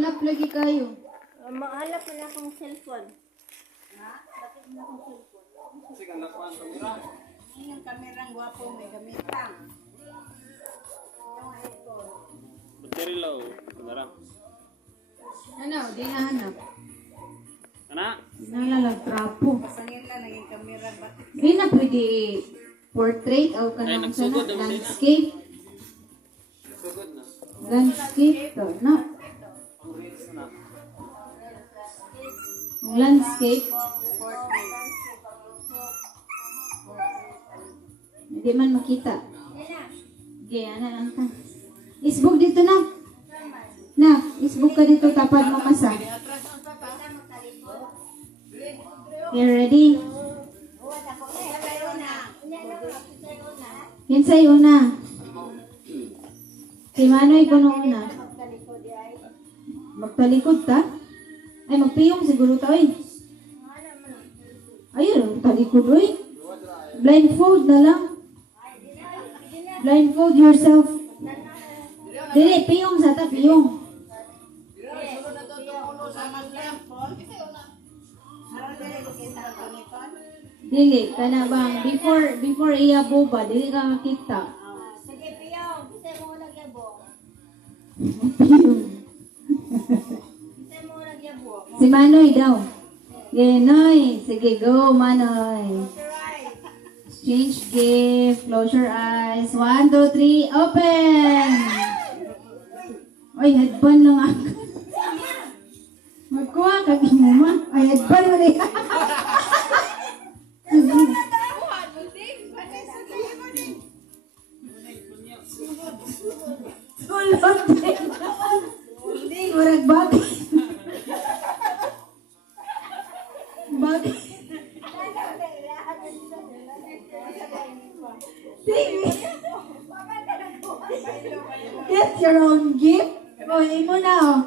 Hanap lagi kayo. Mahalap na akong cellphone. Ha? Bakit na akong cellphone? Kasi kang nakuha ang kamera. Yung kamerang gwapo may gamitang. Yung iPhone. Battery low. Kamera. Ano, di na hanap. Kana? Nalalag trapo. Pasangin lang naging kamera ba? Di na pwede portrait o Ay, kanang nagsugod sana. naman din na. Landscape. Sugod na. Landscape to, no? Ang reels na. Yung landscape. Hindi man makita. Okay, ano lang ka. Isbog dito na. Na, isbog ka dito tapad mo masa. Okay, ready? Kinsay una? Si Manoy ko nung una. Magtalikod ta? Ay, magpiyong siguro ta, oy. Ayun, magtalikod, oy. Blindfold na lang. Blindfold yourself. Dili, piyong sa ta, piyong. Dili, kana bang, before iya boba, dili ka makita. Sige, Piyong. Kasi mo nagyabo. Piyong. Kasi mo nagyabo. Si Manoy daw. Genoy. Sige, go, Manoy. Exchange gift. Close your eyes. 1, 2, 3, open! Oy, headband lang ako. Magkuha ka, mo ma. Ay, headband mo rin. Tulog din. Murag bagay. Bagay. Get your own gift. O, imo na o.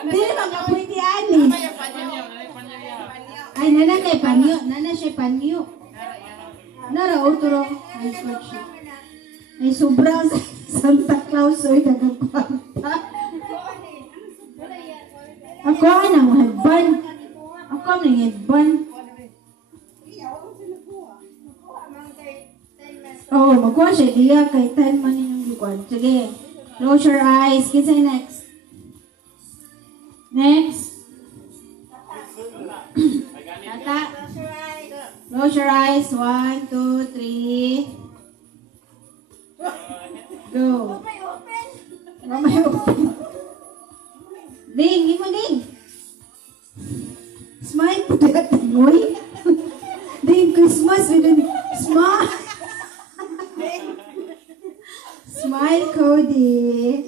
Hindi naman ka pwede ani. Ay, nana kay panyo. Nana siya panyo. Nara, otro. Ay, siya. Ay, sobrang Santa Claus. Oy, nagagpanta. Ako ang headband. Ako ang headband. Oh, magkuha siya. Diya kay 10 man yung likuan. Sige. Close your eyes. Kinsay next? Next. Tata. Close your eyes. 1, 2, 3. Go. Mamay open. Ding, imo ding. Smile po dito, boy. Ding, Christmas. Smile. Smile, Cody.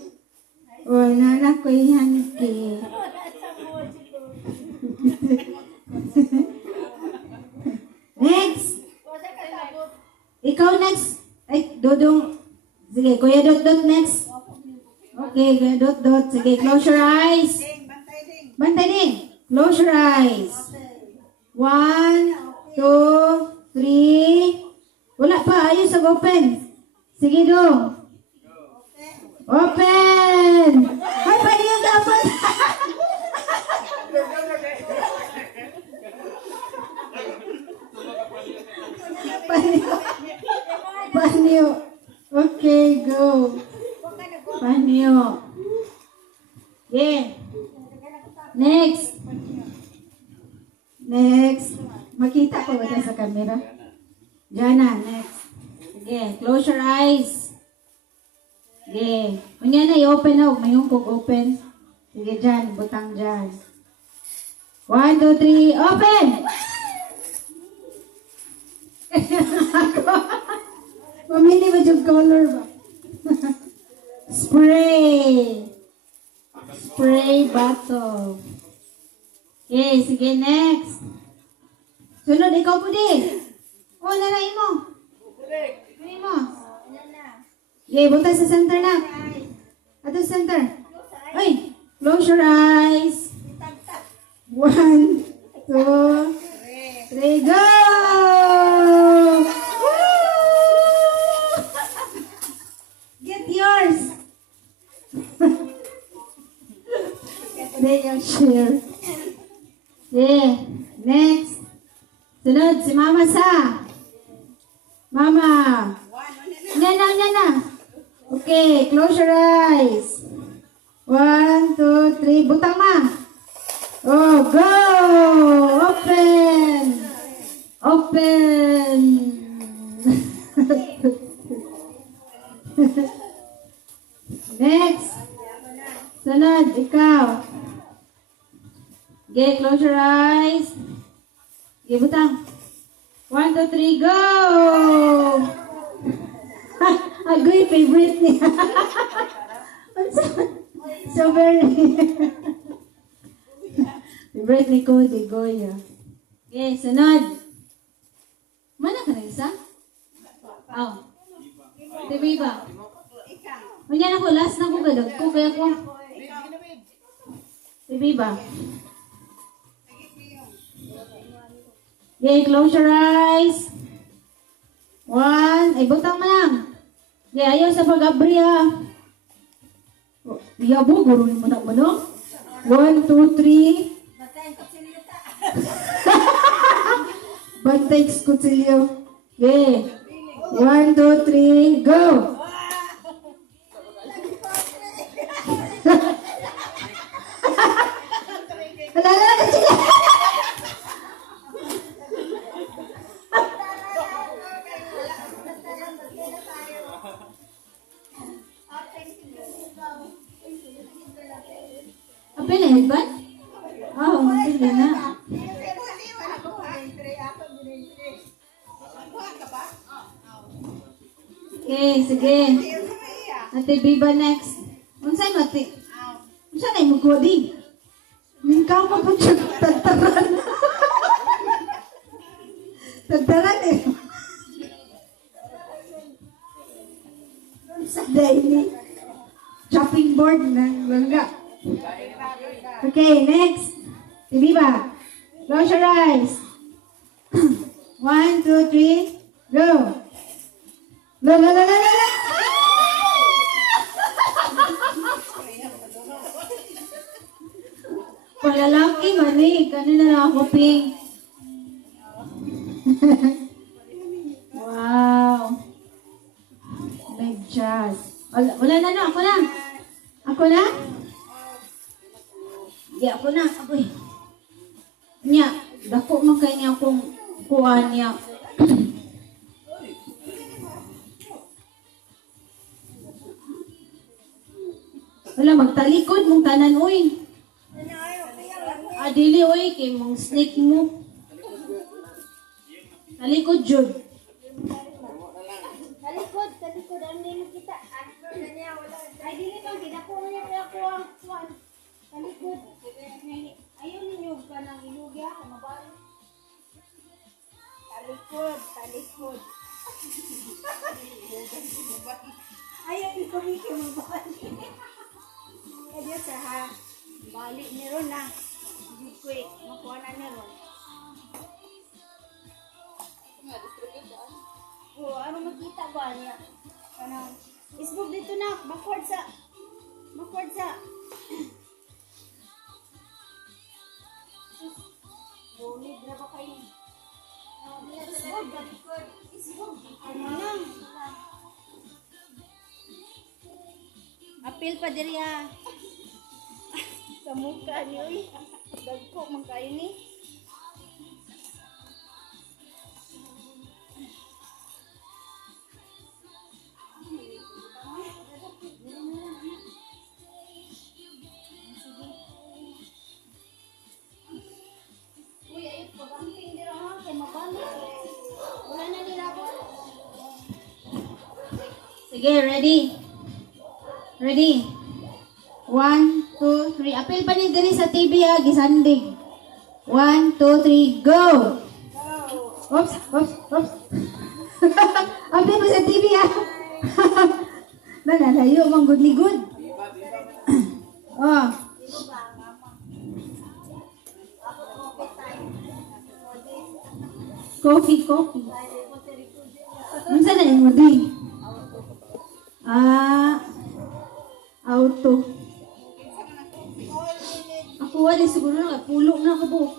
Oh, nanak ko yung hanki. Next. Ikaw next. Ay, Dodong. Sige, Kuya Dot next. Okay, Kuya Dot. Sige, close your eyes. Bantay din. Close your eyes. 1, 2, 3. Wala pa, ayos sa open. Sige, dong. Open! Ay, pwede yung dapat. Panyo. Okay, go. Panyo. Yeah. Next. Makita ko ba sa camera? Jana, next. Sige, close your eyes. Sige. Kunya na, i-open na. Mayroon kong open. Sige, dyan. Butang dyan. 1, 2, 3, open! Mamili ba yung color ba? Spray. Spray bottle. Okay, sige, next. Sunod, ikaw po din. O, nanain mo. Nanain mo. Okay, buta sa center na. Ato sa center. Ay, close your eyes. 1, 2, 3, go! Get yours. They yung share. Okay, next. Sunod, si Mama Sa. Mama. Yan na. Okay, close your eyes. 1, 2, 3. Butang ma. Oh, go! Open! Open! Next. Sunod, ikaw. Okay, close your eyes. Okay, butang. 1, 2, 3, go! Agoy, favorite niya. So very. Favorite ni Cody, Goya. Okay, sunod. Mana ka na isa? Oh. TV ba? Manyan ako, last na ko gadag ko, kaya ko. TV ba? Okay, close your eyes. 1, ay butang mo lang. Okay, ayaw sa pag-abri ah. Yabo, guro ni mo na 1, 2, 3. Bantay kutsilyo. Okay. 1, 2, 3, go! Alala na sila! Apil na headband? Oo, apil na. Okay, sige. Ate Biba next. Unsay mo ate? Unsay na mo kodi? Mingkaw mo po siya tagtaran. Tagtaran eh. Sa daily. Chopping board ng langga. Okay, next. Ate Biba. Close your eyes. 1, 2, 3, go! La la la la la la! Palalaki mali, kanina na ako pink. Wow. Medyas. Wala na no, ako na. Ako na? Di ako na, ako'y. Nya, dako man kay niya akong kuha niya. Wala, magtalikod mong tanan, uy. Adili, uy, kay mong snake mo. Talikod, Jud. Talikod, ang nilo kita. Ay, dili pang ginako niya kaya ko ang swan. Talikod. Ayaw ninyo ka ng ilugya, mabalik. Talikod. Ayaw ni kumiki mabalik. Kaya sa ha, balik ni Ron na. Quick, makuha na ni Ron. Oh, ano makita ba niya? Ano? Isbog dito na, backward sa. Bulid na ba kayo? Isbog. Ano na? Apil pa diri ha. Sa mukha niyo eh. Dagko man kayo ni. Uy, ayun po. Bamping dira ha. Kaya mabalik. Wala na nila po. Sige, ready? Ready? 1, 2, 3. Apil pa ni diri sa TV ha, gisandig. 1, 2, 3, go! Oops. Apil pa sa TV ha. Nalalayo, mang good-ligod. Oh. Coffee. Ano na yung mudi? Auto. Ako wala siguro na pulo na ako buhok.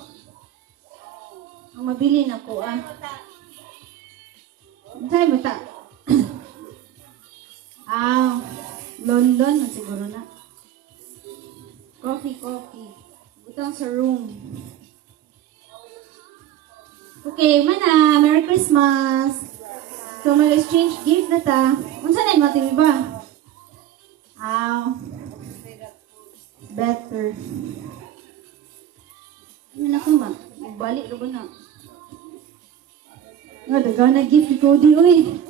Ang mabili na ko Saan mo ta? London man siguro na. Coffee. Butang sa room. Okay, mana. Merry Christmas. So, mag-exchange gift na ta. Unsa na yung matindi ba? Better. Ano na ko ma? Balik na ba na? Nga, daga na gift ni Cody, uy.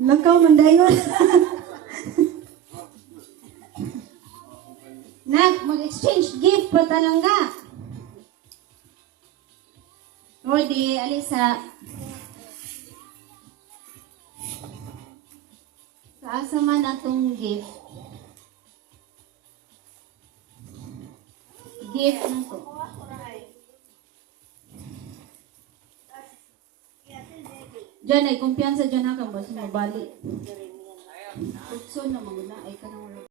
Lakaw man dayon. Mag-exchange gift pa talangga. Cody, Alisa. Kaasa man atong gift. Gift na to. Diyan ay kumpiyansa dyan na ka ba? Mabalik. Utso na maguna ay ka nang